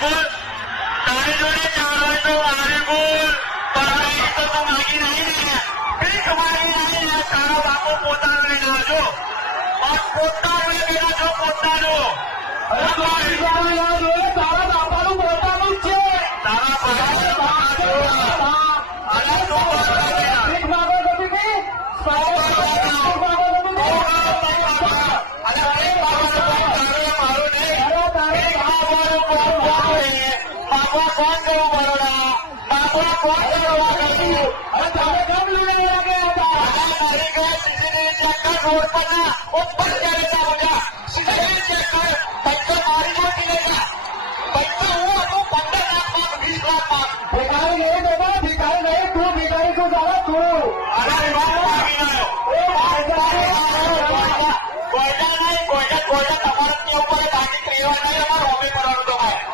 બોલ તારી જોડે ચાર હોય તો મારી બોલ પણ તો તું માગી નહીં ને ભીખ મારી નહીં ને તારો બાપો પોતાનો લઈને આવજો પણ પોતાનો પેલા જો પોતાનો તારા બાપાનું પોતાનું જ છે. તારા અને તું ભીખ માંગો છો દીદી? ભીખ માંગો છો દીદી? ભિખારી નહીં બેટા, ભિખારી નહીં, તું ભિખારી છું સારા તું. તમારા ઉપર બાકી 3 વાર નહીં અમારે હોમી કરવાનું તમારે